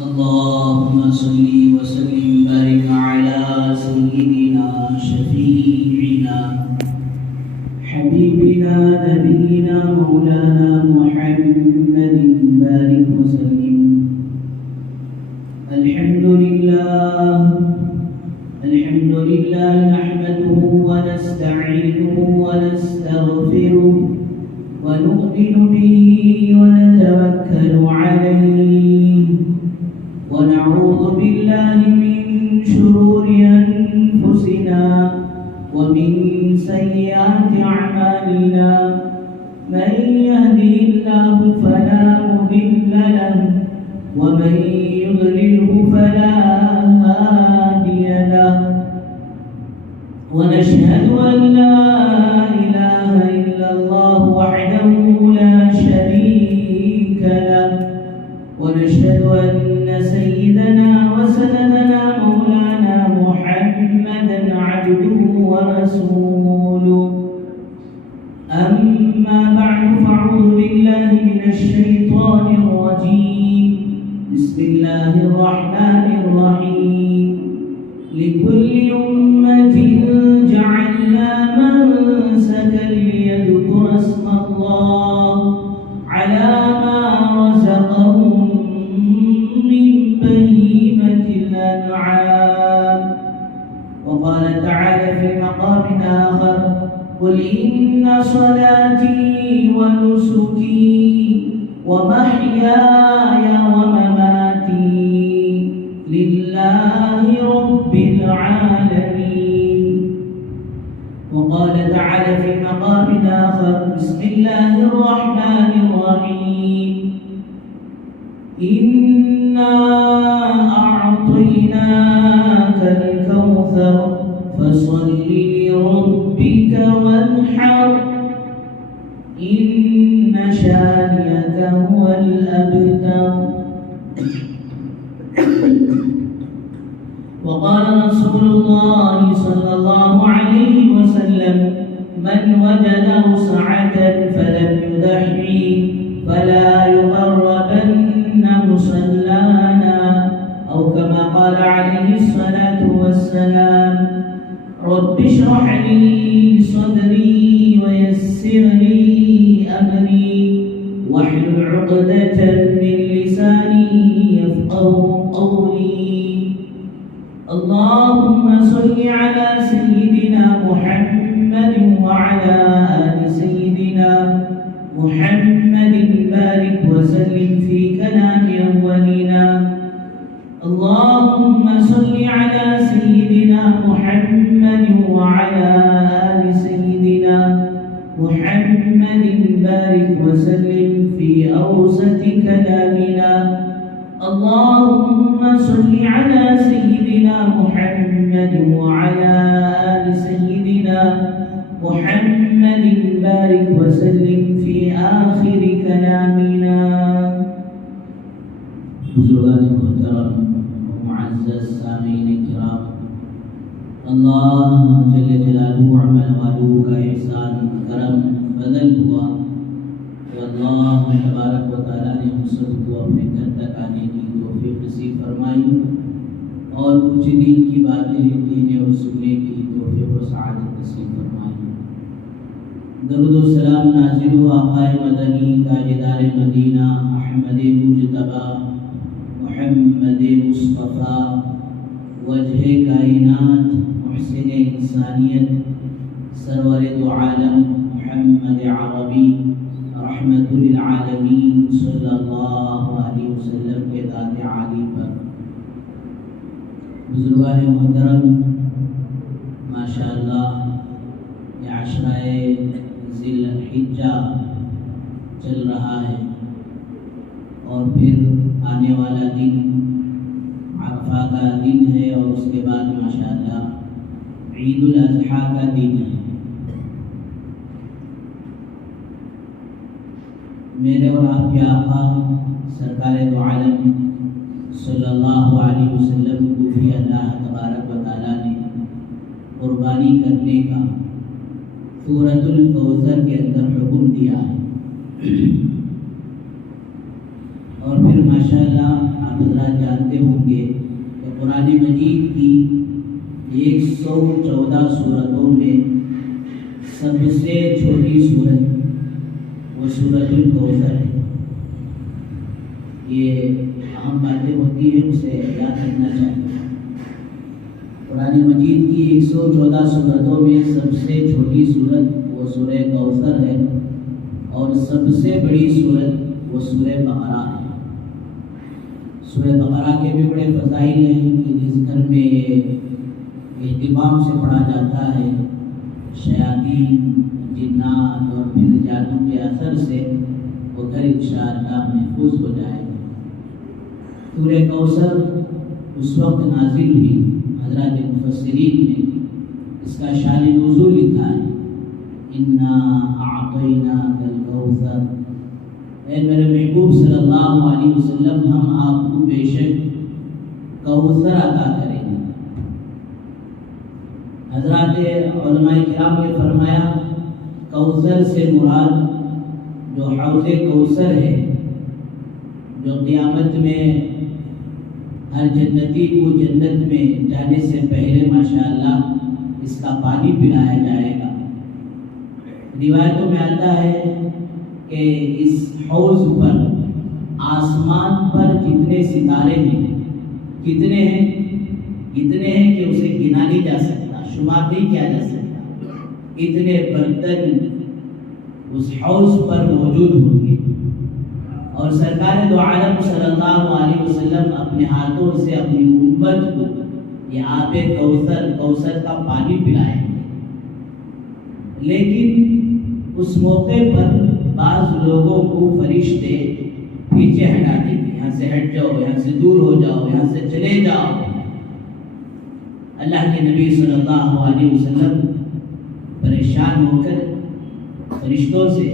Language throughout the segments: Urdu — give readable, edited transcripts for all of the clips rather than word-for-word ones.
اللهم صل وسلم بارك على سيدنا شفيعنا حبيبنا نبينا مولانا محمد بارك وسلم. الحمد لله نحمده ونستعينه ونستغفره ونؤمن به ونتوكل عليه ونعوذ بالله من شرور أنفسنا ومن سيئات أعمالنا. من يهده الله فلا مضل له ومن يضلله فلا هادي له. ونشهد أن لا إله إلا الله وحده لا شريك له. ونشهد أن سيدنا وسندنا مولانا محمدا عبده ورسوله. أما بعد فأعوذ بالله من الشيطان الرجيم. بسم الله الرحمن الرحيم. لكل أمة جعلنا منسكا ليذكر اسم الله على ما رزقهم من بهيمة الأنعام. وقال تعالى في مقام آخر: قل إن صلاتي ونسكي ومحياي ومماتي لله رب العالمين. وقال تعالى في مقام آخر: بسم الله الرحمن الرحيم. إنا أعطيناك الكوثر فصل لربك وانحر إن شانئك هو الأبتر. وقال رسول الله صلى الله عليه وسلم: من وجد سعة فلم يضحي فلا يقربن مصلانا، أو كما قال عليه الصلاة والسلام. رب اشرح لي صدري ويسر لي أمري واحلل عقدة من لساني يفقه قولي. اللهم صل على سيدنا محمد وعلى آل سيدنا محمد بارك وسلم في كلام أولنا. اللهم صل على سيدنا محمد وعلى آل سيدنا محمد بارك وسلم في أوسط كلامنا. اللهم صل على سيدنا محمد وعلى آل سيدنا محمد بارك وسلم في آخر كلامنا. بزرگان محترم ومعزز سامعین کرام، اللہ جل جلالہ عمل والو کا احسان کرم بدل ہوا تو اللہ تبارک و تعالیٰ نے ہم سب کو اپنے گھر تک آنے کی توفیق نصیب فرمائی اور کچھ دین کی باتیں دینے اور سننے کی توفیق و سعادت نصیب فرمائی. درود و سلام نازل ہو آقا مدنی تاجدار مدینہ احمد مجتبی محمد مصطفیٰ وجہ کائنات محسن انسانیت سرور دو عالم محمد عربی رحمت للعالمین صلی اللہ علیہ وسلم کے ذات عالی پر. بزرگان محترم، ماشاءاللہ یہ عشرہ ذی الحجہ چل رہا ہے اور پھر آنے والا دن عرفہ کا دن ہے اور اس کے بعد ماشاءاللہ عید الاضحیٰ کا دن ہے. میرے اور آپ کے آقا سرکار دو عالم صلی اللہ علیہ وسلم کو بھی اللہ تبارک و تعالیٰ نے قربانی کرنے کا سورۃ الکوثر کے اندر حکم دیا ہے. اور پھر ماشاءاللہ آپ حضرات جانتے قرآن مجید کی 114 سورتوں میں سب سے چھوٹی سورت وہ سورۃ الکوثر ہے۔ یہ اہم باتیں ہوتی ہیں، اسے یاد رکھنا چاہیے۔ قرآن مجید کی 114 سورتوں میں سب سے چھوٹی سورت وہ سورہ کوثر ہے، اور سب سے بڑی سورت وہ سورہ بقرہ ہے۔ سورہ بقرہ کے بھی بڑے فضائل ہیں کہ جس گھر میں یہ اہتمام سے پڑھا جاتا ہے، شیاطین، جنات اور پھر جادو کے اثر سے وہ گھر انشاءاللہ محفوظ ہو جائے گا۔ سورہ کوثر اس وقت نازل ہوئی، حضرات مفسرین نے اس کا شان نزول لکھا ہے، انا اعطیناک الکوثر، اے میرے محبوب صلی اللہ علیہ وسلم ہم آپ کو بے شک کوثر عطا کریں گے۔ حضرات علماء کرام نے فرمایا کوثر سے مراد جو حوض کوثر ہے، جو قیامت میں ہر جنتی کو جنت میں جانے سے پہلے ماشاءاللہ اس کا پانی پلایا جائے گا۔ روایتوں میں آتا ہے کہ اس حوض پر آسمان پر جتنے ستارے ہیں، کتنے ہیں کہ اسے گنا نہیں جا سکتا، شمار نہیں کیا جا سکتا، اتنے برتن اس حوض پر موجود ہوں گے۔ اور سرکار دو عالم صلی اللہ علیہ وسلم اپنے ہاتھوں سے اپنی امت کو یہ آب کوثر کا پانی پلائیں گے۔ لیکن اس موقع پر بعض لوگوں کو فرشتے پیچھے ہٹا دیں گے، یہاں سے ہٹ جاؤ، یہاں سے دور ہو جاؤ، یہاں سے چلے جاؤ۔ اللہ کے نبی صلی اللہ علیہ وسلم پریشان ہو کر فرشتوں سے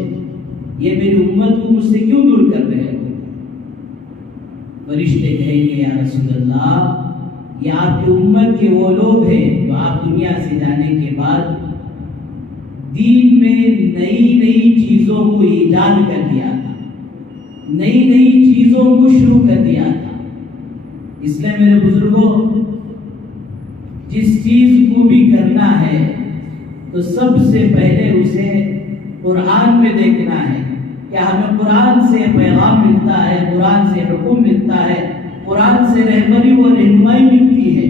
یہ میری امت کو مجھ سے کیوں دور کر رہے ہو؟ فرشتے کہیں گے یا رسول اللہ یہ آپ کی امت کے وہ لوگ ہیں جو آپ دنیا سے جانے کے بعد دین میں نئی نئی چیزوں کو ایجاد کر دیا تھا، نئی نئی چیزوں کو شروع کر دیا تھا۔ اس لیے میرے بزرگوں جس چیز کو بھی کرنا ہے تو سب سے پہلے اسے قرآن میں دیکھنا ہے کہ ہمیں قرآن سے پیغام ملتا ہے، قرآن سے حکم ملتا ہے، قرآن سے رہبری و رہنمائی ملتی ہے۔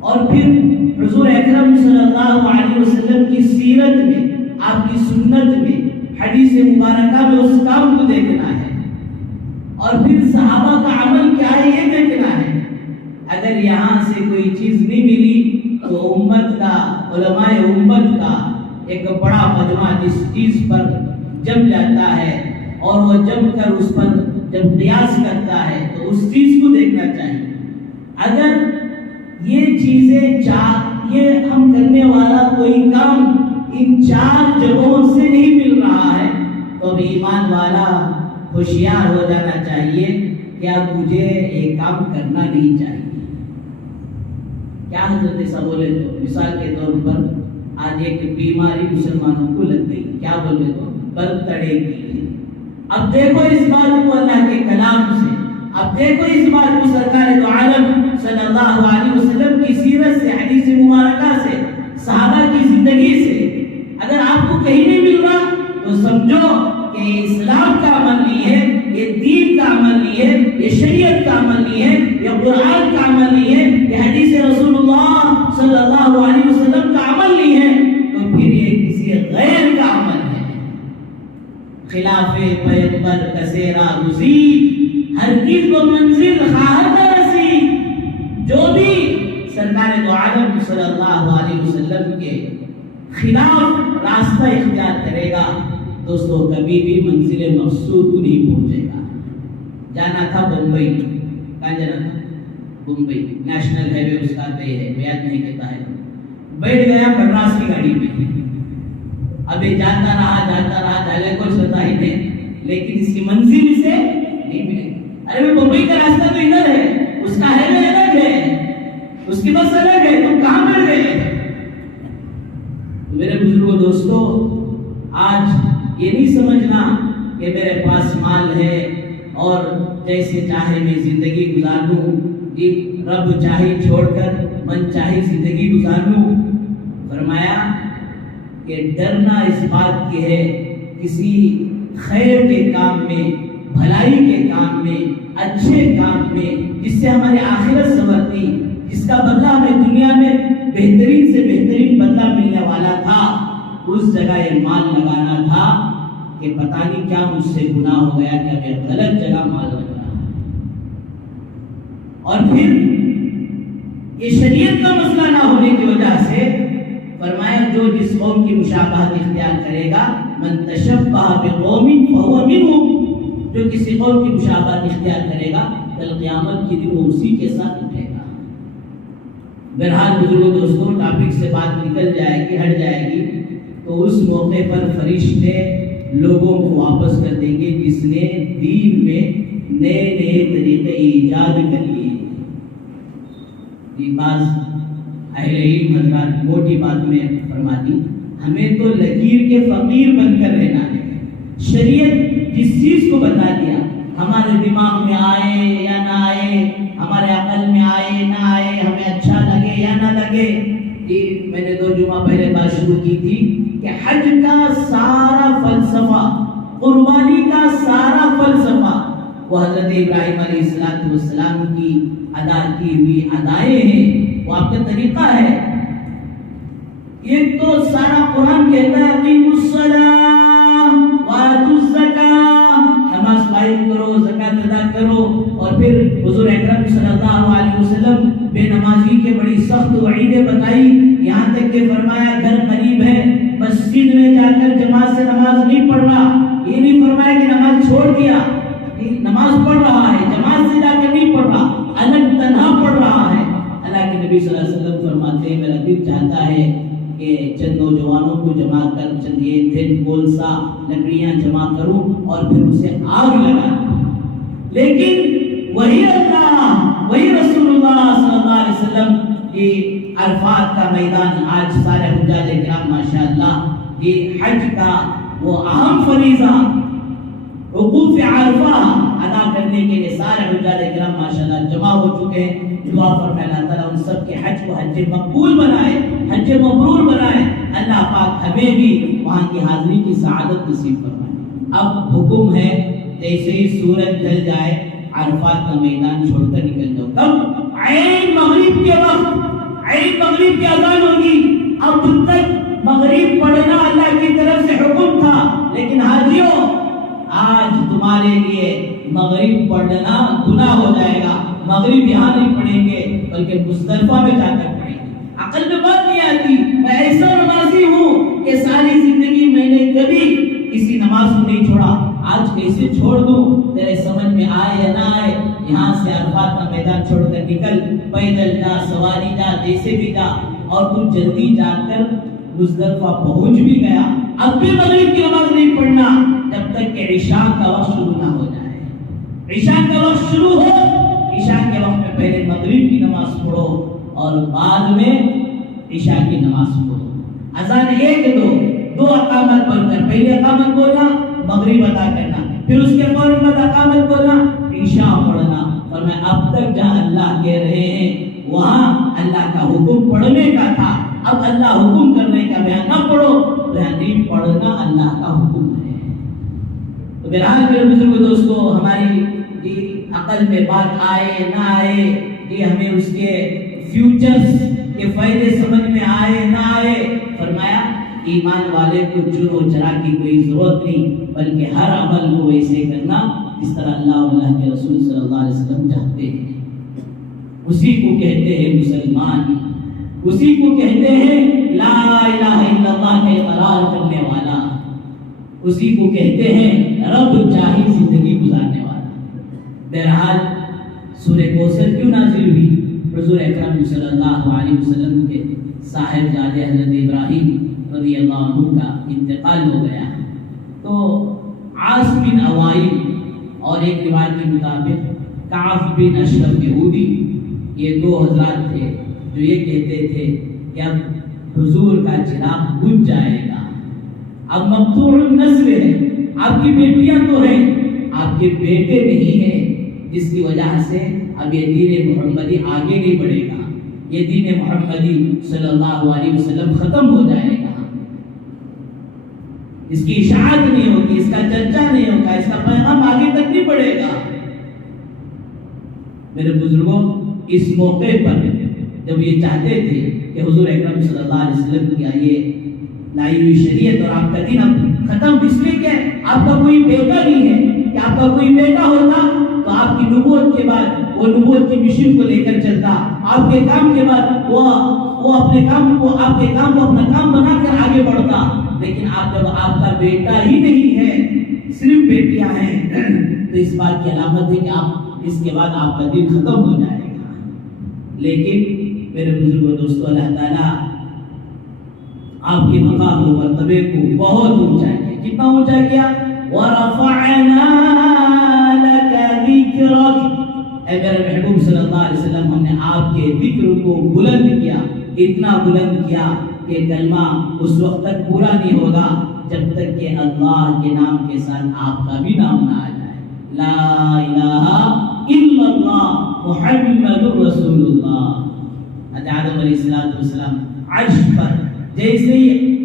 اور پھر حضور اکرم صلی اللہ علیہ وسلم کی سیرت میں، آپ کی سنت میں، حدیث مبارکہ میں اس کام کو دیکھنا ہے، اور پھر صحابہ کا عمل کیا ہے یہ دیکھنا ہے۔ اگر یہاں سے کوئی چیز نہیں ملی تو امت کا، علماء امت کا ایک بڑا مجمع جس چیز پر جم جاتا ہے اور وہ جم کر اس پر جب قیاس کرتا ہے تو اس چیز کو دیکھنا چاہیے۔ اگر یہ چیزیں یہ ہم کرنے والا کوئی کام ان 4 جگہوں سے نہیں مل رہا ہے تو اب ایمان والا ہوشیار ہو جانا چاہیے کہ اب مجھے یہ کام کرنا نہیں چاہیے۔ کیا حضرت ایسا بولے تو مثال کے طور پر آج ایک بیماری مسلمانوں کو لگ گئی، کیا بولے تو برتڑے کی۔ اب دیکھو اس بات کو اللہ کے کلام سے، اب دیکھو اس بات کو سرکار دو عالم صلی اللہ علیہ وسلم کی سیرت سے، حدیث مبارکہ سے، صحابہ کی زندگی سے۔ اگر آپ کو کہیں نہیں مل رہا تو سمجھو کہ یہ اسلام کا عمل نہیں ہے، یہ دین کا عمل نہیں ہے، یہ شریعت کا عمل نہیں ہے، یہ قرآن کا عمل نہیں ہے، یہ حدیث رسول اللہ صلی اللہ علیہ وسلم کا عمل نہیں ہے، تو پھر یہ کسی غیر کا عمل ہے۔ خلاف پیغمبر کسیرا گزید، ہر چیز کو منزل خواہد رسید۔ جو بھی سرکار دو عالم صلی اللہ علیہ وسلم کے خلاف راستہ اختیار کرے گا دوستو کبھی بھی منزل مقصود کو نہیں پہنچے گا۔ جانا تھا بمبئی، کہاں جانا تھا؟ بمبئی، نیشنل ہائی وے اس کا طے ہے، یاد نہیں کرتا ہے، بیٹھ گیا بٹراس کی گاڑی میں، ابھی جاتا رہا جاگے کچھ ہوتا ہی نہیں، لیکن اس کی منزل سے نہیں ملے گی۔ ارے میں بمبئی کا راستہ تو ادھر ہے، اس کا ہائی وے الگ ہے، اس کی بس الگ ہے، تم کہاں بیٹھ گئے؟ میرے بزرگوں دوستو، آج یہ نہیں سمجھنا کہ میرے پاس مال ہے اور جیسے چاہے میں زندگی گزار لوں، رب چاہے چھوڑ کر من چاہے زندگی گزار لوں۔ فرمایا کہ ڈرنا اس بات کی ہے کسی خیر کے کام میں، بھلائی کے کام میں، اچھے کام میں، جس سے ہماری آخرت سنورتی، جس کا بدلہ ہمیں دنیا میں بہترین سے بہترین بدلہ ملنے والا تھا، اس جگہ یہ مال لگانا تھا کہ پتہ نہیں کیا مجھ سے گناہ ہو گیا کہ میں غلط جگہ مال لگا۔ اور پھر یہ شریعت کا مسئلہ نہ ہونے کی وجہ سے فرمایا جو جس قوم کی مشابہت اختیار کرے گا، من تشبہ بقوم فہو منہم، جو کسی قوم کی مشابہت اختیار کرے گا کل قیامت کے دن وہ اسی کے ساتھ اٹھے گا۔ بہرحال بزرگوں دوستوں، ٹاپک سے بات نکل جائے گی، ہٹ جائے گی، تو اس موقع پر فرشتے لوگوں کو واپس کر دیں گے جس نے دین میں نئے نئے طریقے ایجاد کر لیے۔ یہ بعض اہل علم حضرات موٹی بات میں فرماتی، ہمیں تو لکیر کے فقیر بن کر رہنا ہے۔ شریعت جس چیز کو بتا دیا، ہمارے دماغ میں آئے یا نہ آئے، ہمارے عقل میں آئے نہ آئے، ہمیں اچھا لگے یا نہ لگے۔ میں نے 2 جمعہ پہلے بات شروع کی تھی کہ حج کا سارا فلسفہ، قربانی کا سارا فلسفہ وہ حضرت ابراہیم علیہ السلام کی ادا کی ہوئی ادائیں ہیں، وہ آپ کا طریقہ ہے۔ ایک تو سارا قرآن کہتا ہے اقیموا الصلاۃ وآتوا الزکاۃ، نماز قائم کرو، زکات ادا کرو، اور پھر حضور اکرم صلی اللہ علیہ وسلم بے نمازی کے بڑی سخت وعیدیں بتائی، یہاں تک کہ فرمایا گھر قریب ہے، مسجد میں جا کر جماعت سے نماز نہیں پڑھ رہا، یہ نہیں فرمایا کہ نماز چھوڑ دیا، نماز پڑھ رہا ہے، جماعت سے جا کر نہیں پڑھ رہا، الگ تنہا پڑھ رہا ہے۔ اللہ کے نبی صلی اللہ علیہ وسلم فرماتے ہیں میرا دل چاہتا ہے کہ چند نوجوانوں کو جمع کر چند یہ دن کولسا لکڑیاں جمع کروں اور پھر اسے آگ لگا، لیکن وہی اللہ، وہی رسول اللہ صلی اللہ علیہ وسلم کی عرفات کا میدان آج سارے حجاج کرام ماشاءاللہ یہ حج کا وہ اہم فریضہ وقوف عرفہ ادا کرنے کے لیے سارے حجاج کرام ماشاءاللہ جمع ہو چکے ہیں۔ دعا فرمائے اللہ تعالیٰ ان سب کے حج کو حج مقبول بنائے، حج مبرور بنائے، اللہ پاک ہمیں بھی وہاں کی حاضری کی سعادت نصیب فرمائے۔ اب حکم ہے جیسے ہی سورج ڈھل جائے عرفات کا میدان چھوڑ کر نکل جاؤ۔ کب؟ عین مغرب کے وقت، عین مغرب کی اذان ہوگی۔ اب تک مغرب پڑھنا اللہ کی طرف سے حکم تھا، لیکن حاجیوں آج تمہارے لیے مغرب پڑھنا گناہ ہو جائے گا۔ مغرب یہاں نہیں پڑھیں گے بلکہ مزدلفہ میں جا کر پڑھیں گے۔ عقل میں بات نہیں آتی، میں ایسا نمازی ہوں کہ ساری زندگی میں نے کبھی کسی نماز کو نہیں چھوڑا، آج کیسے چھوڑ دوں؟ تیرے سمجھ میں آئے یا نہ آئے، یہاں سے عرفات کا میدان چھوڑ کر نکل، پیدل جا، سواری جا، جیسے بھی جا، اور تو جلدی جا کر مزدلفہ پہنچ بھی گیا۔ اب بھی مغرب کی نماز نہیں پڑھنا جب تک کہ عشاء کا وقت شروع نہ ہو جائے۔ عشاء کا وقت شروع ہو، عشاء کے وقت میں پہلے مغرب کی نماز پڑھو اور بعد میں عشاء کی نماز پڑھو۔ اذان 1 2 اقامت بول کر پہلے اقامت بولنا، مغرب ادا کرنا، پھر اس کے فوراً بعد اقامت بولنا، عشاء پڑھنا۔ اور میں اب تک جہاں اللہ کہہ رہے ہیں وہاں اللہ کا حکم پڑھنے کا تھا، اب اللہ حکم کرنے کا بیان نہ پڑھو، بیان پڑھنا اللہ کا حکم ہے۔ تو بہرحال میرے بزرگ دوستو، ہماری عقل میں بات آئے نہ آئے، یہ ہمیں اس کے فیوچرز کے فائدے سمجھ میں آئے نہ آئے، فرمایا ایمان والے کو چر و چرا کی کوئی ضرورت نہیں، بلکہ ہر عمل کو ویسے کرنا جس طرح اللہ اور اللہ کے رسول صلی اللہ علیہ وسلم چاہتے ہیں۔ اسی کو کہتے ہیں مسلمان، اسی کو کہتے ہیں لا الہ الا اللہ کا اقرار کرنے والا، اسی کو کہتے ہیں رب چاہی زندگی گزارنے والا۔ بہرحال سورہ کوثر کیوں نازل ہوئی؟ حضور اکرم صلی اللہ علیہ وسلم کے صاحبزادے حضرت ابراہیم رضی اللہ عنہ کا انتقال ہو گیا، تو عاص بن اوائل اور ایک روایت کے مطابق کعب بن اشرف یہودی، یہ 2 حضرات تھے جو یہ کہتے تھے کہ اب حضور کا چراغ بجھ جائے گا، اب مقطوع النسل ہے، آپ کی بیٹیاں تو ہیں، آپ کے بیٹے نہیں ہیں، جس کی وجہ سے اب یہ دین محمدی آگے نہیں بڑھے گا، یہ دین محمدی صلی اللہ علیہ وسلم ختم ہو جائے گا، اس کی اشاعت نہیں ہوگی، اس کا چرچا نہیں ہوگا، اس کا پیغام آگے تک نہیں بڑھے گا۔ میرے بزرگوں، اس موقع پر جب یہ چاہتے تھے کہ حضور اکرم صلی اللہ علیہ وسلم کی یہ لائی ہوئی شریعت اور آپ کا دین اب ختم، اس لیے کہ آپ کا کوئی بیٹا نہیں ہے، کہ آپ کا کوئی بیٹا ہوتا تو آپ کی نبوت کے بعد وہ نبوت کی مشن کو لے کر چلتا، آپ کے کام کے بعد وہ اپنے کام کو آپ کے کام کو اپنا کام بنا کر آگے بڑھتا، لیکن آپ جب آپ کا بیٹا ہی نہیں ہے، صرف بیٹیاں ہیں، تو اس بات کی علامت ہے کہ آپ اس کے بعد آپ کا دین ختم ہو جائے گا۔ لیکن میرے بزرگوں دوستو، اللہ تعالیٰ آپ کے مقام و مرتبے کو بہت اونچا کیا۔ کتنا اونچا کیا؟ وَرَفَعْنَا لَكَ ذِكْرَكَ، اے میرے محبوب صلی اللہ علیہ وسلم، ہم نے آپ کے ذکر کو بلند کیا، اتنا بلند کیا کہ کلمہ اس وقت تک پورا نہیں ہوگا جب تک کہ اللہ کے نام کے ساتھ آپ کا بھی نام نہ آ جائے۔ لا الہ الا اللہ محمد رسول اللہ۔ حضرت آدم علیہ السلام عرش پر جیسے ہی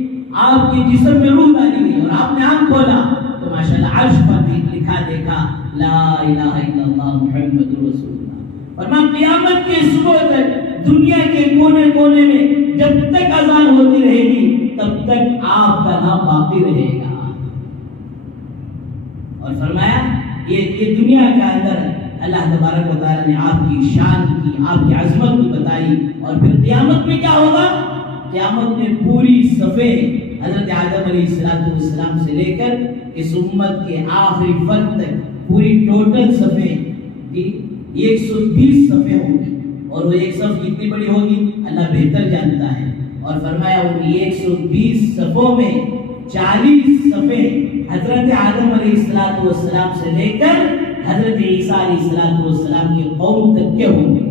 آپ کے جسم میں روح ڈالی گئی اور آپ نے آنکھ کھولا تو ماشاءاللہ عرش پر لکھا دیکھا لا الہ الا اللہ محمد رسول اللہ۔ اور میں قیامت کے صبح تک دنیا کے کونے کونے میں جب تک اذان ہوتی رہے گی تب تک آپ کا نام باقی رہے گا۔ اور فرمایا یہ دنیا کے اندر اللہ تبارک و تعالی نے آپ کی شان کی، آپ کی عظمت کی بتائی، اور پھر قیامت میں کیا ہوگا؟ قیامت میں پوری صفے حضرت آدم علیہ السلام سے لے کر اس امت کے آخری فرد تک پوری ٹوٹل صفے 120 صفے ہوں گے، اور وہ ایک صف کتنی بڑی ہوگی اللہ بہتر جانتا ہے۔ اور فرمایا ان 120 صفوں میں 40 صفے حضرت آدم علیہ السلام سے لے کر حضرت عیسیٰ علیہ السلام کی قوم تک کے ہوں گے۔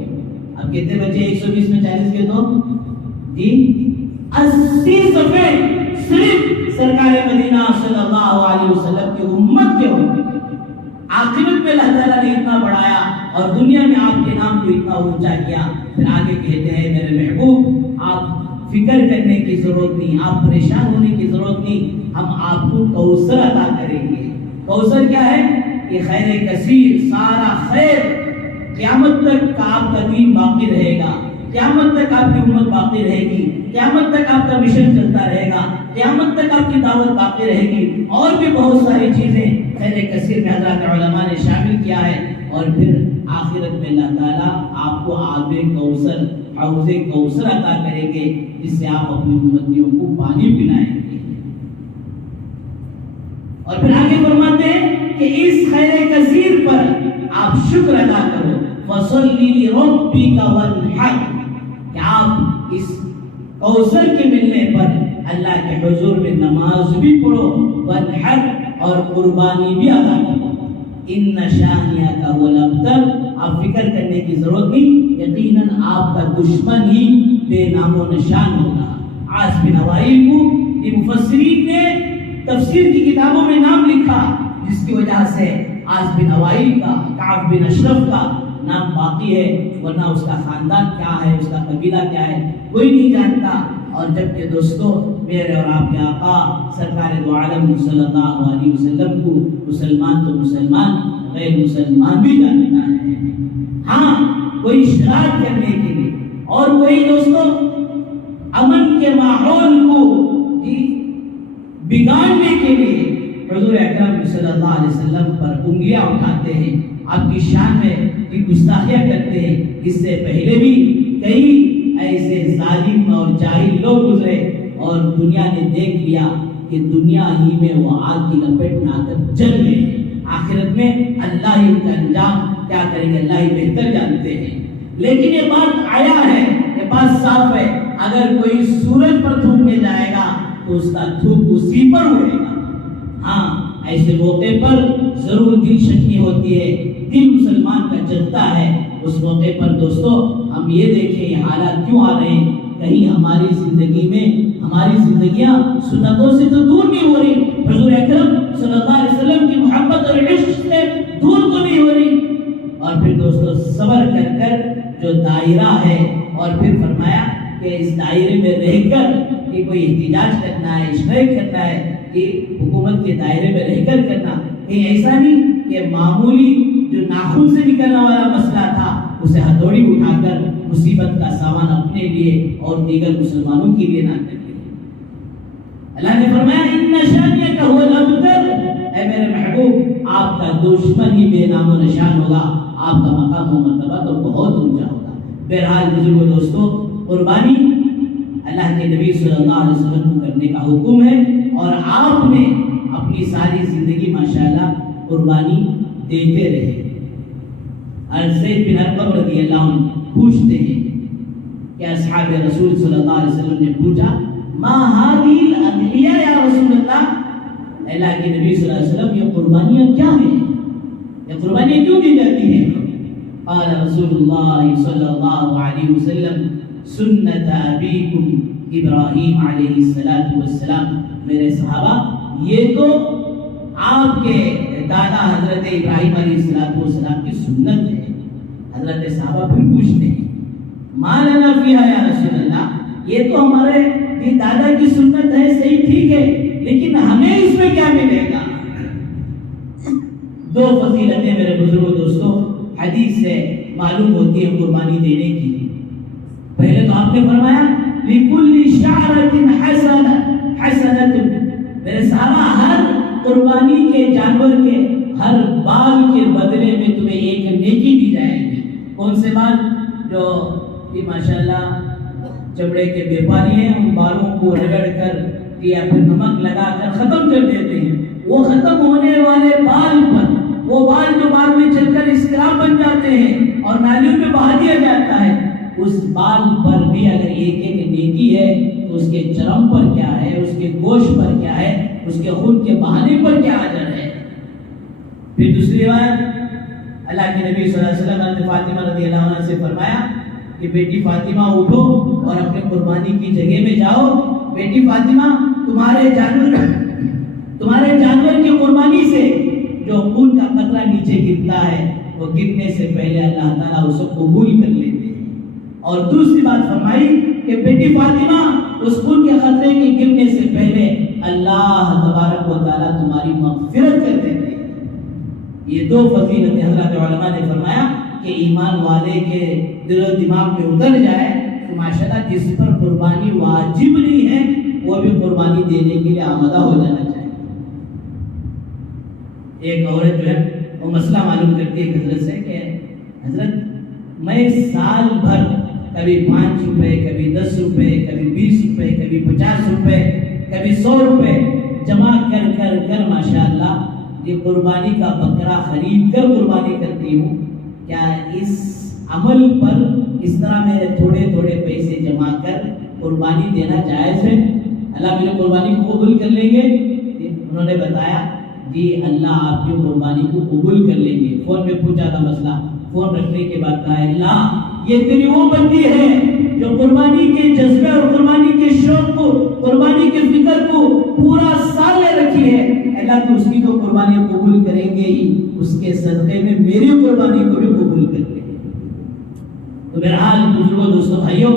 اب کتنے بچے 120 میں 40 کے دو جی 80 صفحے صرف سرکار مدینہ صلی اللہ علیہ وسلم کی امت کے ہوں گے۔ آخرت میں اللہ تعالیٰ نے اتنا بڑھایا اور دنیا میں آپ کے نام کو اتنا اونچا کیا۔ پھر آگے کہتے ہیں میرے محبوب آپ فکر کرنے کی ضرورت نہیں، آپ پریشان ہونے کی ضرورت نہیں، ہم آپ کو کوثر عطا کریں گے۔ کوثر کیا ہے؟ کہ خیر کثیر، سارا خیر، قیامت تک آپ کا دین باقی رہے گا، قیامت تک آپ کی امت باقی رہے گی، قیامت تک آپ کا مشن چلتا رہے گا، قیامت تک آپ کی دعوت باقی رہے گی، اور بھی بہت ساری چیزیں خیر کثیر میں حضرات علماء نے شامل کیا ہے۔ اور پھر آخرت میں اللہ تعالیٰ آپ کو آب کوثر، حوض کوثر عطا کریں گے، جس سے آپ اپنی امتیوں کو پانی پلائیں گے۔ اور پھر آگے فرماتے ہیں کہ اس خیر کثیر پر آپ شکر ادا کرو، فَصَلِّ لِرَبِّكَ وَانْحَرْ، کہ آپ اس کوثر کے ملنے پر اللہ کے حضور میں نماز بھی پڑھو، وَانْحَرْ، اور قربانی بھی ادا کرو۔ إِنَّ شَانِئَكَ هُوَ الْأَبْتَرُ، آپ فکر کرنے کی ضرورت نہیں، یقیناً آپ کا دشمن ہی بے نام و نشان ہوگا۔ عاص بن وائل کو یہ مفسرین نے تفسیر کی کتابوں میں نام لکھا، جس کی وجہ سے عاص بن وائل کا، کعب بن اشرف کا نام باقی ہے، ورنہ اس کا خاندان کیا ہے، اس کا قبیلہ کیا ہے، کوئی نہیں جانتا۔ اور جبکہ دوستو میرے اور آپ کے آقا سرکار دو عالم صلی اللہ علیہ وسلم کو مسلمان تو مسلمان، غیر مسلمان بھی جانتا ہے۔ ہاں، کوئی شرارت کرنے کے لیے اور کوئی دوستو امن کے ماحول کو بگاڑنے کے لیے حضور اکرم صلی اللہ علیہ وسلم پر انگلیاں اٹھاتے ہیں، آپ کی شان میں گستاخیاں کرتے ہیں۔ اس سے پہلے بھی کئی ایسے ظالم اور جاہل لوگ گزرے اور دنیا نے دیکھ لیا کہ دنیا ہی میں وہ آگ کی لپیٹ میں آ کر جل گئے۔ آخرت میں اللہ ہی ان کا انجام کیا کریں گے اللہ ہی بہتر جانتے ہیں۔ لیکن یہ بات آیا ہے، یہ بات صاف ہے، اگر کوئی سورج پر تھوکنے جائے گا تو اس کا تھوک اسی پر اڑے گا۔ ہاں، ایسے موقع پر ضرور دل شکنی ہوتی ہے، دل مسلمان کا جلتا ہے۔ اس موقع پر دوستو ہم یہ دیکھیں یہ حالات کیوں آ رہے ہیں، کہیں ہماری زندگی میں ہماری زندگیاں سنتوں سے تو دور نہیں ہو رہی، حضور اکرم صلی اللہ علیہ وسلم کی محبت اور عشق سے دور تو نہیں ہو رہی، اور پھر دوستو صبر کر کر جو دائرہ ہے، اور پھر فرمایا کہ اس دائرے میں رہ کر کہ کوئی احتجاج کرنا ہے، اشتراک کرنا ہے، کہ حکومت کے دائرے میں رہ کر کرنا، کہ ایسا نہیں کہ معمولی جو ناخن سے نکلنے والا مسئلہ تھا اسے ہتھوڑی اٹھا کر مصیبت کا سامان اپنے لیے اور دیگر مسلمانوں کے لیے نہ کرے۔ اللہ نے فرمایا ان شانئک هو الابتر، اے میرے محبوب آپ کا دشمن ہی بے نام و نشان ہوگا، آپ کا مقام و مرتبہ تو بہت اونچا ہوگا۔ بہرحال بزرگوں دوستو، قربانی اللہ کے نبی صلی اللہ علیہ وسلم کو کرنے کا حکم ہے، اور آپ نے اپنی ساری زندگی ماشاءاللہ قربانی دیتے رہے۔ زید بن ارقم رضی اللہ عنہ پوچھتے ہیں کہ اصحاب رسول صلی اللہ علیہ وسلم نے پوچھا ما هذه الاضحیہ یا رسول اللہ، اللہ کے نبی صلی اللہ علیہ وسلم یہ قربانیاں کیا ہیں، یہ قربانیاں کیوں دی جاتی ہیں؟ قال رسول اللہ صلی اللہ علیہ وسلم سنت ابیکم ابراہیم علیہ السلام، میرے صحابہ یہ تو آپ کے دادا حضرت ابراہیم علیہ السلام کی سنت ہے۔ حضرت صحابہ پھر پوچھتے ہیں ما لنا فیہا یا رسول اللہ، یہ تو ہمارے دادا کی سنت ہے، صحیح ٹھیک ہے، لیکن ہمیں اس میں کیا ملے گا؟ دو فضیلتیں میرے بزرگوں دوستو حدیث سے معلوم ہوتی ہے قربانی دینے کی۔ پہلے تو آپ نے فرمایا لِكُلِّ شَعْرَةٍ حَسَنَةٌ، میرے صحابہ ہر قربانی کے جانور کے ہر بال کے بدلے میں تمہیں ایک نیکی دی جائے گی۔ کون سے بال؟ جو کہ ماشاءاللہ چمڑے کے بیپاری ہیں، ان بالوں کو رگڑ کر یا پھر نمک لگا کر ختم کر دیتے ہیں، وہ ختم ہونے والے بال پر، وہ بال جو بعد میں چل کر اسکراب بن جاتے ہیں اور نالیوں میں بہا دیا جاتا ہے، اس بال پر بھی اگر ایک ایک نیکی ہے تو اس کے چرم پر کیا ہے، اس کے گوشت پر کیا ہے، اس کے خون کے بہانے پر کیا اجر ہے۔ پھر دوسری بات اللہ کے نبی صلی اللہ علیہ وسلم نے فاطمہ رضی اللہ عنہ سے فرمایا کہ بیٹی فاطمہ اٹھو اور اپنے قربانی کی جگہ میں جاؤ، بیٹی فاطمہ تمہارے جانور کی قربانی سے جو خون کا قطرہ نیچے گرتا ہے وہ گرنے سے پہلے اللہ تعالیٰ اسے قبول کر لیتے ہیں۔ اور دوسری بات فرمائی کہ بیٹی فاطمہ اس خون کے قطرے کے گرنے سے پہلے اللہ تبارک و تعالیٰ تمہاری مغفرت کر دیتے ہیں۔ یہ دو فضیلتیں حضرت علماء نے فرمایا کہ ایمان والے کے دل و دماغ میں اتر جائے تو ماشاءاللہ جس پر قربانی واجب نہیں ہے وہ بھی قربانی دینے کے لیے آمادہ ہو جانا چاہیے۔ ایک عورت جو ہے وہ مسئلہ معلوم کرتی ہے حضرت سے کہ حضرت میں سال بھر کبھی 5 روپے، کبھی 10 روپے، کبھی 20 روپے، کبھی 50 روپے، کبھی 100 روپے جمع کر کر کر ماشاءاللہ یہ قربانی کا بکرا خرید کر قربانی کرتی ہوں، کیا اس عمل پر اس طرح میرے تھوڑے تھوڑے پیسے جمع کر قربانی دینا جائز ہے؟ اللہ میرے قربانی کو قبول کر لیں گے؟ انہوں نے بتایا جی اللہ آپ کی قربانی کو قبول کر لیں گے۔ فون میں پوچھا تھا مسئلہ، فون رکھنے کے بعد کہا اللہ یہ تیری وہ بندی ہے جو قربانی کے جذبے اور قربانی کے شوق کو، قربانی کے فکر کو پورا سال لے رکھی ہے، اللہ تو اس کی تو قربانی قبول کریں گے ہی، اس کے صدقے میں میری قربانی کو بھی قبول کر لیں گے۔ تو بہرحال بزرگوں دوستوں بھائیوں،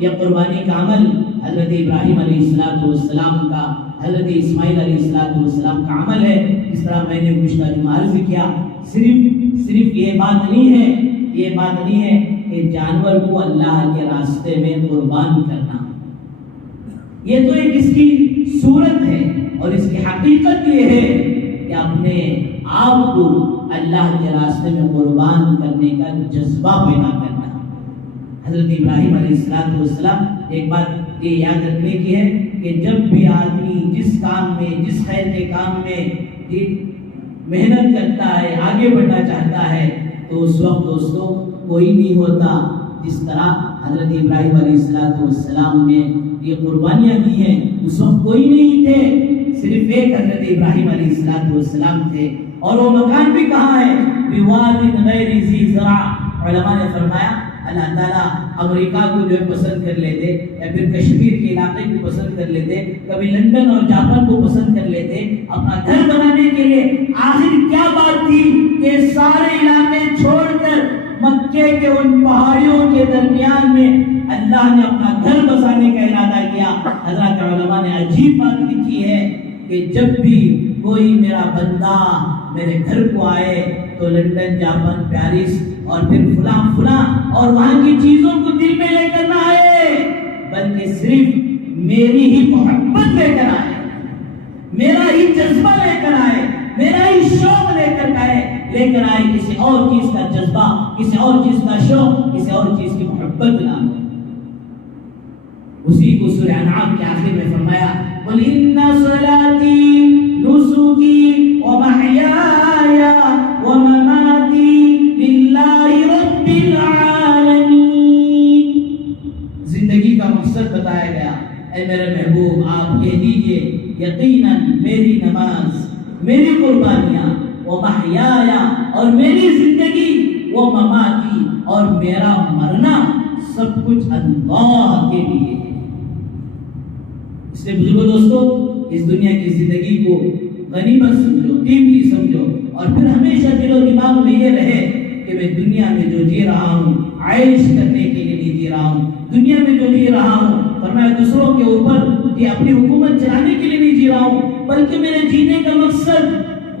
یہ قربانی کا عمل حضرت ابراہیم علیہ السلام کا، حضرت اسماعیل علیہ السلام کا عمل ہے۔ اس طرح میں نے گزشتہ جمعہ عرض کیا، صرف یہ بات نہیں ہے کہ جانور کو اللہ کے راستے میں قربان کرنا، یہ تو ایک اس کی صورت ہے، اور اس کی حقیقت یہ ہے کہ اپنے آپ کو اللہ کے راستے میں قربان کرنے کا جذبہ پیدا کرنا۔ حضرت ابراہیم علیہ السلام ایک بات یہ یاد رکھنے کی ہے کہ جب بھی آدمی جس کام میں، جس خیر کے کام میں محنت کرتا ہے، آگے بڑھنا چاہتا ہے، تو اس وقت دوستوں کوئی نہیں ہوتا۔ جس طرح حضرت ابراہیم علیہ السلام نے یہ قربانیاں دی ہیں، اس وقت کوئی نہیں تھے، صرف ایک حضرت ابراہیم علیہ السلام تھے، اور وہ مکان بھی کہاں ہے؟ بواد غیر ذی زرع۔ علماء نے فرمایا اللہ تعالیٰ امریکہ کو جو ہے پسند کر لیتے، یا پھر کشمیر کے علاقے کو پسند کر لیتے، کبھی لندن اور جاپان کو پسند کر لیتے اپنا گھر بنانے کے لیے، آخر کیا بات تھی کہ سارے علاقے چھوڑ کر مکے کے ان پہاڑیوں کے درمیان میں اللہ نے اپنا گھر بسانے کا ارادہ کیا؟ حضرات علماء نے عجیب بات لکھی ہے کہ جب بھی کوئی میرا بندہ میرے گھر کو آئے تو لندن، جاپان، پیرس اور پھر فلاں فلاں اور وہاں کی چیزوں کو دل میں لے کر نہ آئے، بلکہ صرف میری ہی محبت لے کر آئے، میرا ہی جذبہ لے کر آئے، میرا ہی شوق لے کر آئے، کسی اور چیز کا جذبہ، کسی اور چیز کا شوق، کسی اور چیز کی محبت نہ ہو۔ اسی کو سورہ انعام کے آخر میں فرمایا قل ان صلاتي نسكي ومحياي ومماتي لله رب العالمين۔ زندگی کا مقصد بتایا گیا، اے میرے محبوب آپ کہہ دیجئے یقیناً میری نماز، میری قربانیاں، ومحیاي اور میری زندگی، ومماتی اور میرا مرنا، سب کچھ اللہ کے لیے۔ اس لیے بزرگو دوستو، اس دنیا کی زندگی کو غنیمت سمجھو، قیمتی سمجھو، اور پھر ہمیشہ دل و دماغ میں یہ رہے کہ میں دنیا میں جو جی رہا ہوں عائش کرنے کے لیے نہیں جی رہا ہوں، دنیا میں جو جی رہا ہوں فرمایا دوسروں کے اوپر یہ اپنی حکومت چلانے کے لیے نہیں جی رہا ہوں، بلکہ میرے جینے کا مقصد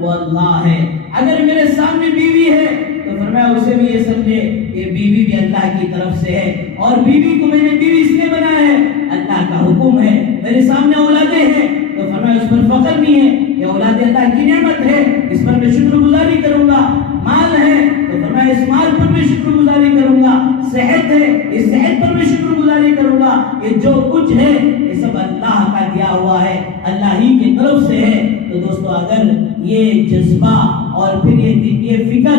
وہ اللہ ہے۔ اگر میرے سامنے بیوی ہے تو فرمایا اسے بھی یہ سمجھے کہ بیوی بھی اللہ کی طرف سے ہے، اور بیوی کو میں نے بیوی اس لیے بنایا ہے، اللہ کا حکم ہے۔ میرے سامنے اولادیں ہیں تو فرمایا اس پر فخر نہیں ہے، یہ اولاد اللہ کی نعمت ہے، اس پر میں شکر گزاری کروں گا۔ مال ہے تو فرمایا اس مال پر میں شکر گزاری کروں گا۔ صحت ہے، اس صحت پر میں شکر گزاری کروں گا۔ یہ جو کچھ ہے یہ سب اللہ کا دیا ہوا ہے، اللہ ہی کی طرف سے ہے۔ تو دوستو اگر یہ جذبہ اور پھر یہ فکر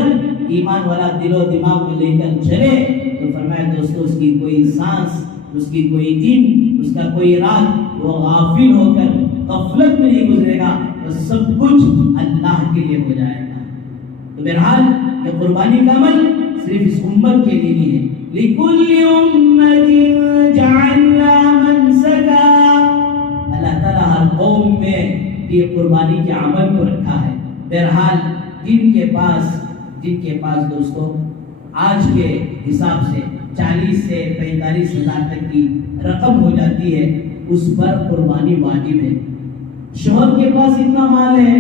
ایمان والا دل و دماغ میں لے کر چلے تو فرمایا دوستو اس کی کوئی سانس، اس کی کوئی دن، اس کا کوئی رات وہ غافل ہو کر غفلت میں نہیں گزرے گا، تو سب کچھ اللہ کے لیے ہو جائے گا۔ تو بہرحال یہ قربانی کا عمل صرف اس امت کے لیے نہیں ہے، لِكُلِّ أُمَّةٍ جَعَلْنَا مَنْسَكًا، اللہ تعالیٰ ہر قوم میں یہ قربانی کے عمل کو رکھا ہے۔ بہرحال جن کے پاس دوستو آج کے حساب سے 40 سے 45 ہزار تک کی رقم ہو جاتی ہے، اس پر قربانی واجب ہے۔ شوہر کے پاس اتنا مال ہے،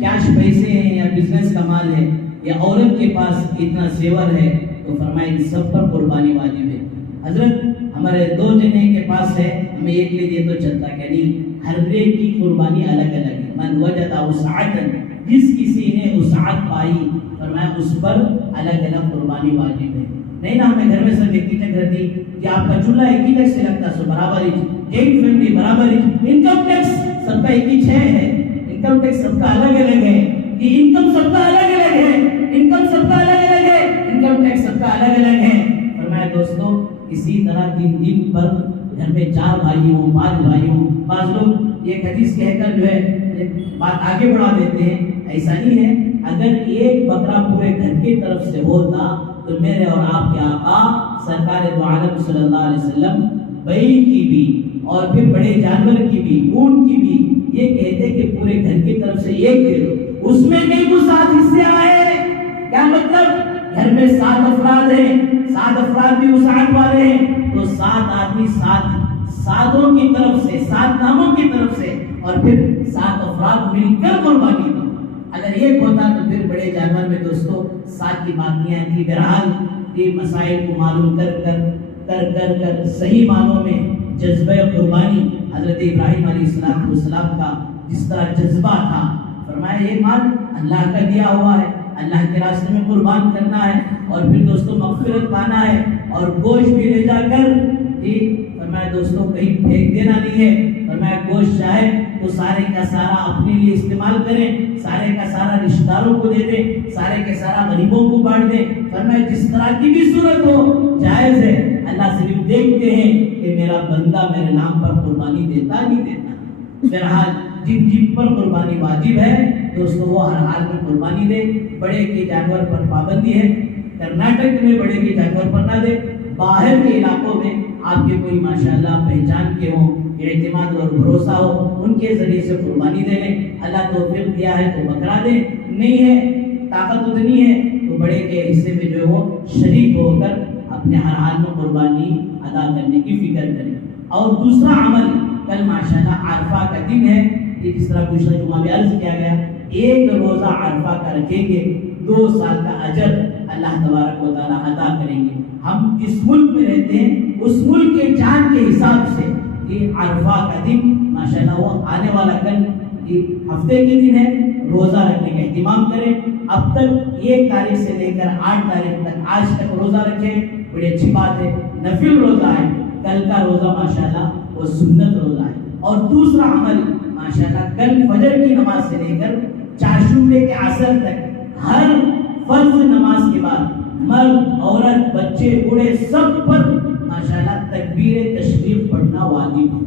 کیش پیسے ہیں یا بزنس کا مال ہے، یا عورت کے پاس اتنا زیور ہے، تو فرمایا کہ سب پر قربانی واجب ہے۔ حضرت ہمارے 2 جنے کے پاس ہے، ہمیں ایک لے دیا تو چلتا کہ نہیں، ہر ایک کی قربانی الگ الگ ہے۔ من وجد وسعۃ، جس کسی نے وسعت پائی فرمایا اس پر الگ الگ قربانی واجب ہے۔ نہیں نا ہمیں گھر میں سب ایک ہی ٹک رہتی کہ آپ کا چولہا ایک ہی ٹک سے لگتا سو برابر ہی، ایک فیملی برابر ہی، انکم ٹیکس سب کا ایک ہی 6 ہے، انکم ٹیکس سب کا الگ الگ ہے، یہ انکم سب کا الگ الگ ہے، انکم سب کا الگ الگ ہے، انکم ٹیکس سب کا الگ الگ ہے۔ فرمایا دوستو اسی طرح دن پر گھر میں 4 بھائی ہوں، 5 بھائی ہوں، بعض لوگ یہ حدیث کہہ کر جو ہے بات آگے بڑھا دیتے ہیں، ایسا نہیں ہے۔ اگر ایک بکرا پورے گھر کی طرف سے ہوتا تو میرے اور آپ کے آقا سرکار دو عالم صلی اللہ علیہ وسلم بیل کی بھی اور پھر بڑے جانور کی بھی، اونٹ کی بھی یہ کہتے کہ پورے گھر کی طرف سے ایک دے دو، اس میں کئی کو 7 حصے آئے۔ کیا مطلب؟ گھر میں 7 افراد ہیں، 7 افراد بھی وسعت والے ہیں، تو 7 آدمی 7 کی طرف سے، 7 ناموں کی طرف سے، اور پھر 7 افراد مل کر قربانی دو۔ اگر ایک ہوتا تو پھر بڑے جانور میں دوستو 7 کی بات نہیں آتی۔ بہرحال یہ مسائل کو معلوم کر صحیح معنوں میں جذبہ قربانی حضرت ابراہیم علیہ السلام کا جس طرح جذبہ تھا، فرمایا یہ مال اللہ کا دیا ہوا ہے، اللہ کے راستے میں قربان کرنا ہے، اور پھر دوستو مغفرت پانا ہے، اور گوشت بھی لے جا کر فرمایا دوستو کہیں پھینک دینا نہیں ہے۔ فرمایا گوشت چاہے تو سارے کا سارا اپنے لیے استعمال کریں، سارے کا سارا رشتہ داروں کو دے دیں، سارے کا سارا غریبوں کو بانٹ دیں۔ فرمایا جس طرح کی بھی صورت ہو جائز ہے، اللہ صرف دیکھتے ہیں کہ میرا بندہ میرے نام پر قربانی دیتا نہیں دیتا۔ بہرحال جن پر قربانی واجب ہے دوستو وہ ہر حال میں قربانی دے۔ بڑے کے جانور پر پابندی ہے، کرناٹک میں بڑے کے جانور پر نہ دے، باہر کے علاقوں میں آپ کے کوئی ماشاءاللہ پہچان کے ہوں، اعتماد اور بھروسہ ہو، ان کے ذریعے سے قربانی دے لیں. اللہ توفیق دیا ہے تو بکرا دیں، نہیں ہے طاقت اتنی ہے تو بڑے کے حصے میں جو وہ شریک ہو کر اپنے ہر حال میں قربانی ادا کرنے کی فکر کریں. اور دوسرا عمل، کل ماشاءاللہ عرفہ کا دن ہے، جس طرح گزشتہ جمعہ میں عرض کیا گیا، ایک روزہ عرفہ کا رکھیں گے 2 سال کا اجر اللہ تبارک و تعالیٰ عطا کریں گے. ہم جس ملک میں رہتے ہیں اس ملک کے چاند کے حساب سے یہ عرفہ کا دن ماشاءاللہ وہ آنے والا کل ہفتے کے دن ہے، روزہ رکھنے کا اہتمام کریں. اب تک 1 تاریخ سے لے کر 8 تاریخ تک آج تک روزہ رکھیں، بڑی اچھی بات ہے، نفل روزہ ہے. کل کا روزہ ماشاءاللہ وہ سنت روزہ ہے. اور دوسرا عمل ماشاءاللہ کل فجر کی نماز سے لے کر چاشوبے کے عصر تک ہر فرض نماز کے بعد مرد عورت بچے بوڑھے سب پر ماشاءاللہ تکبیر تشریف پڑھنا واجب ہے.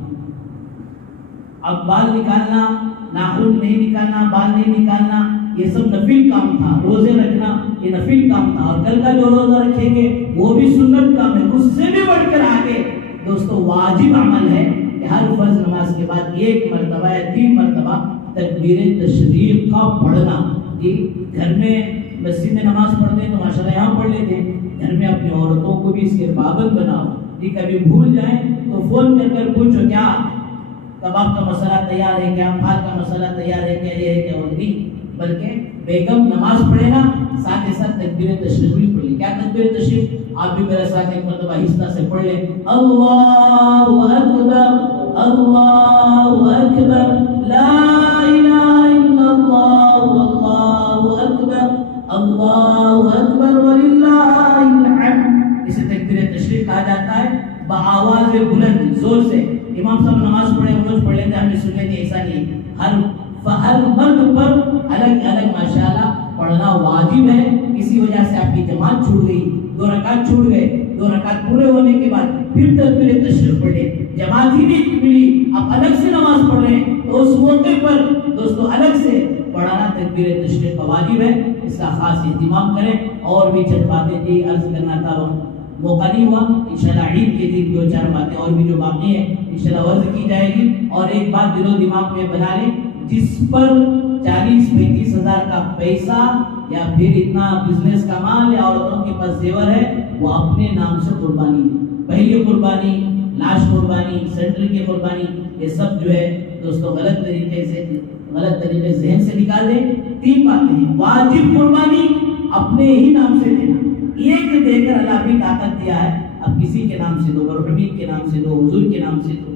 اب بال نکالنا، ناخن نہیں نکالنا، بال نہیں نکالنا، یہ سب نفل کام تھا. روزے رکھنا یہ نفل کام تھا. اور کل کا جو روزہ رکھیں گے وہ بھی سنت کام ہے. اس سے بھی بڑھ کر آگے دوستو واجب عمل ہے کہ ہر فرض نماز کے بعد 1 مرتبہ یا 3 مرتبہ تکبیر تشریف کا پڑھنا. گھر میں مسجد میں نماز پڑھتے ہیں تو ماشاءاللہ یہاں پڑھ لیتے ہیں، گھر میں اپنی عورتوں کو بھی اس کے پابند بناؤ. کبھی بھول جائیں تو فون کر پوچھو کیا کباب کا مسئلہ تیار ہے کیا، بھات کا مسئلہ تیار ہے کیا، یہ ہے کیا، وہ نہیں بلکہ بیگم نماز پڑھے نا ساتھ ہی ساتھ تکبیر تشریف بھی پڑھ لیں. کیا تکبیر تشریف؟ آپ بھی میرے ساتھ ایک مرتبہ آہستہ سے پڑھ لیں. اللہ اکبر اللہ اکبر لا الہ الا اللہ واللہ اکبر اللہ اکبر وللہ الحمد. اسے تکبیر تشریف کہا جاتا ہے. بآواز بلند زور سے امام صاحب نماز پڑھے روز پڑھ لیتے، ہمیں سننے کی ایسا نہیں. ہر مرد پر الگ الگ ماشاءاللہ پڑھنا واجب ہے. کسی وجہ سے آپ کی جماعت چھوٹ گئی، 2 رکعت چھوٹ گئے، 2 رکعت پورے ہونے کے بعد پھر تکبیر تشریف پڑھے، جماعت ہی نہیں ملی، آپ الگ سے نماز پڑھ رہے ہیں تو اس موقع پر دوستو الگ سے پڑھانا تکبیر تشریف کا واجب ہے. اس کا خاص اہتمام کریں. اور بھی چند باتیں تھی عرض کرنا تھا، موقع نہیں ہوا. انشاءاللہ عید کے دن 2-4 باتیں اور بھی جو باقی ہیں انشاءاللہ عرض کی جائے گی. اور ایک بات دل و دماغ میں بنا لیں، جس پر 40-35 ہزار کا پیسہ یا پھر اتنا بزنس کا مال یا عورتوں کے پاس زیور ہے، وہ اپنے نام سے قربانی، پہلی قربانی، لاش قربانی، سینٹر کی قربانی، یہ سب جو ہے دوستو غلط طریقے سے ذہن سے نکال دیں. 3 باتیں ہیں. واجب قربانی اپنے ہی نام سے دینا، ایک دے کر اللہ بھی طاقت دیا ہے، اب کسی کے نام سے دو، حبیب کے نام سے دو، حضور کے نام سے دو،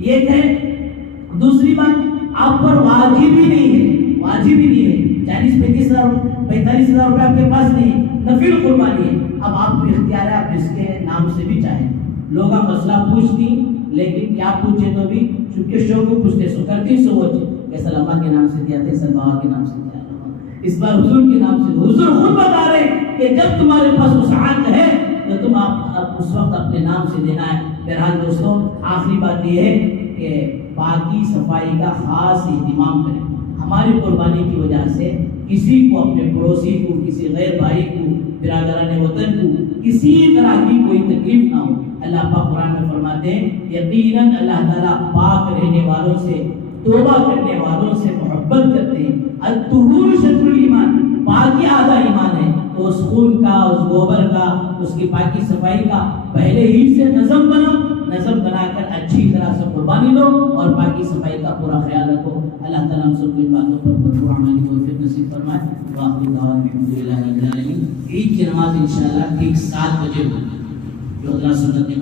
ایک ہے. دوسری بات آپ پر واجب ہی نہیں ہے، واجب ہی نہیں ہے. 40-45 ہزار روپے آپ کے پاس نہیں، نفل قربانی ہے. اب آپ کو اختیار ہے، آپ جس کے نام سے بھی چاہیں. لوگ مسئلہ پوچھتی لیکن کیا پوچھے تو بھی چونکہ شوق کو پوچھتے سو کرتی سوچ کیسا اللہ کے نام سے دیا تھا، سر بابا کے نام سے دیا، اس بار حضور کے نام سے. حضور خود بتا رہے کہ جب تمہارے پاس وسعت ہے تو تم آپ اس وقت اپنے نام سے دینا ہے. بہرحال دوستوں آخری بات یہ ہے کہ باقی صفائی کا خاص اہتمام کریں. ہماری قربانی کی وجہ سے کسی کو، اپنے پڑوسی کو، کسی غیر بھائی کو، برادران وطن کو کسی طرح کی کوئی تکلیف نہ ہو. اللہ پاک قرآن میں فرماتے ہیں یقیناً اللہ تعالیٰ پاک رہنے والوں سے، توبہ کرنے والوں سے محبت کرتے ہیں. الطہور شطر الایمان، پاکی آدھا ایمان ہے. تو اس خون کا، اس گوبر کا، اس کی پاکی صفائی کا پہلے ہی سے نظم بنا کر اچھی طرح سے قربانی دو اور پاکی صفائی کا پورا خیال رکھو. اللہ تعالیٰ ہم سب کو ان باتوں پر بھرپور عمل کی توفیق نصیب فرمائے. وآخر دعوانا الحمدللہ رب العالمین. عید کی نماز انشاءاللہ ٹھیک 7 بجے ہوگی جو حضرات سنت نے